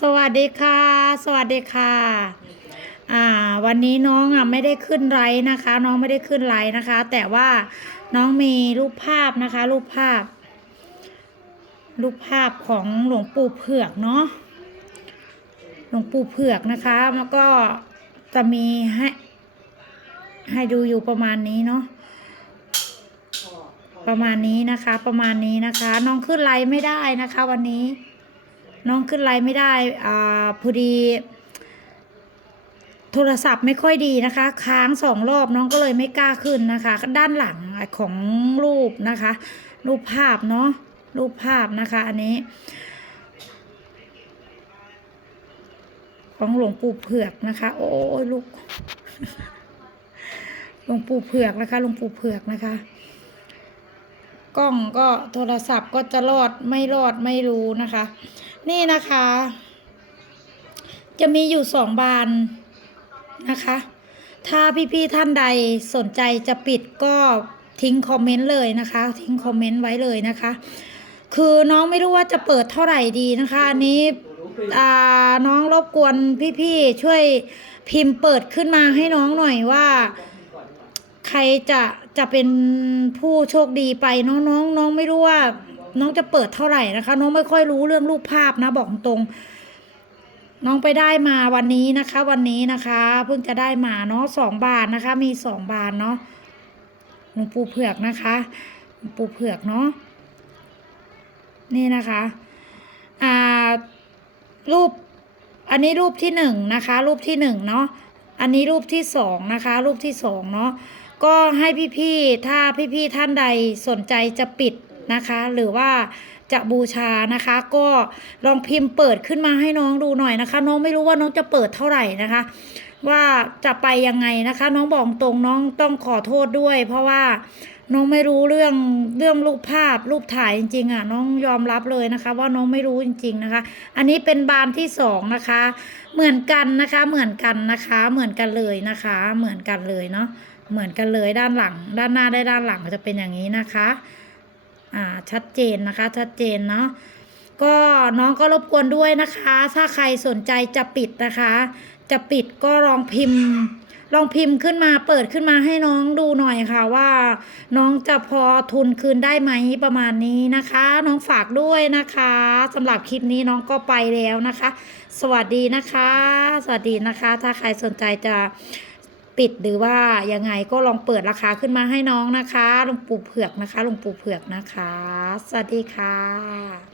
สวัสดีค่ะ สวัสดีค่ะ อ่า วันนี้น้องอะไม่ได้ขึ้นไลฟ์นะคะ น้องไม่ได้ขึ้นไลฟ์นะคะ แต่ว่าน้องมีรูปภาพนะคะ รูปภาพ รูปภาพของหลวงปู่เผือกเนาะหลวงปู่เผือกนะคะแล้วก็จะมีให้ให้ดูอยู่ประมาณนี้เนาะประมาณนี้นะคะ ประมาณนี้นะคะ น้องขึ้นไลฟ์ไม่ได้นะคะ วันนี้ น้องขึ้นไลฟ์ไม่ได้อ่าพอดี โทรศัพท์ไม่ค่อยดีนะคะ ค้างสองรอบน้องก็เลยไม่กล้าขึ้นนะคะ ด้านหลังของรูปนะคะ รูปภาพเนาะรูปภาพนะคะ อันนี้ ของหลวงปู่เผือกนะคะ โอ้ลูกหลวงปู่เผือกนะคะหลวงปู่เผือกนะคะ กล้องก็โทรศัพท์ก็จะรอดไม่รอดไม่รู้นะคะ นี่นะคะ จะมีอยู่สองบานนะคะ ถ้าพี่ๆท่านใดสนใจจะปิดก็ทิ้งคอมเมนต์เลยนะคะ ทิ้งคอมเมนต์ไว้เลยนะคะ คือน้องไม่รู้ว่าจะเปิดเท่าไหร่ดีนะคะ อันนี้อ่าน้องรบกวนพี่ๆช่วยพิมพ์เปิดขึ้นมาให้น้องหน่อยว่า ใครจะจะเป็นผู้โชคดีไปน้องน้องน้องไม่รู้ว่า น้องจะเปิดเท่าไหร่นะคะ น้องไม่ค่อยรู้เรื่องรูปภาพนะบอกตรง น้องไปได้มาวันนี้นะคะ วันนี้นะคะ เพิ่งจะได้มาเนาะสองบาทนะคะ มีสองบาทเนาะหลวงปู่เผือกนะคะหลวงปู่เผือกเนาะนี่นะคะอ่ารูปอันนี้รูปที่หนึ่งนะคะ รูปที่หนึ่งเนาะอันนี้รูปที่สองนะคะ รูปที่สองเนาะ ก็ให้พี่ๆ ถ้าพี่ๆ ท่านใดสนใจจะปิดนะคะ หรือว่าจะบูชานะคะ ก็ลองพิมพ์เปิดขึ้นมาให้น้องดูหน่อยนะคะ น้องไม่รู้ว่าน้องจะเปิดเท่าไหร่นะคะ ว่าจะไปยังไงนะคะ น้องบอกตรงน้องต้องขอโทษด้วย เพราะว่า น้องไม่รู้เรื่องเรื่องรูปภาพรูปถ่ายจริงๆอะน้องยอมรับเลยนะคะ ว่าน้องไม่รู้จริง ๆนะคะ อันนี้เป็นบานที่สองนะคะ เหมือนกันนะคะ เหมือนกันนะคะ เหมือนกันเลยนะคะ เหมือนกันเลยเนาะเหมือนกันเลยด้านหลัง ด้านหน้าได้ด้านหลังจะเป็นอย่างนี้นะคะ อ่าชัดเจนนะคะ ชัดเจนเนาะ ก็น้องก็รบกวนด้วยนะคะ ถ้าใครสนใจจะปิดนะคะ จะปิดก็ลองพิมพ์ ลองพิมพ์ขึ้นมาเปิดขึ้นมาให้น้องดูหน่อยค่ะว่า น้องจะพอทุนคืนได้ไหมประมาณนี้นะคะ น้องฝากด้วยนะคะสำหรับคลิปนี้น้องก็ไปแล้วนะคะ สวัสดีนะคะ สวัสดีนะคะ ถ้าใครสนใจจะปิดหรือว่ายังไงก็ลองเปิดราคาขึ้นมาให้น้องนะคะหลวงปู่เผือกนะคะหลวงปู่เผือกนะคะ สวัสดีค่ะ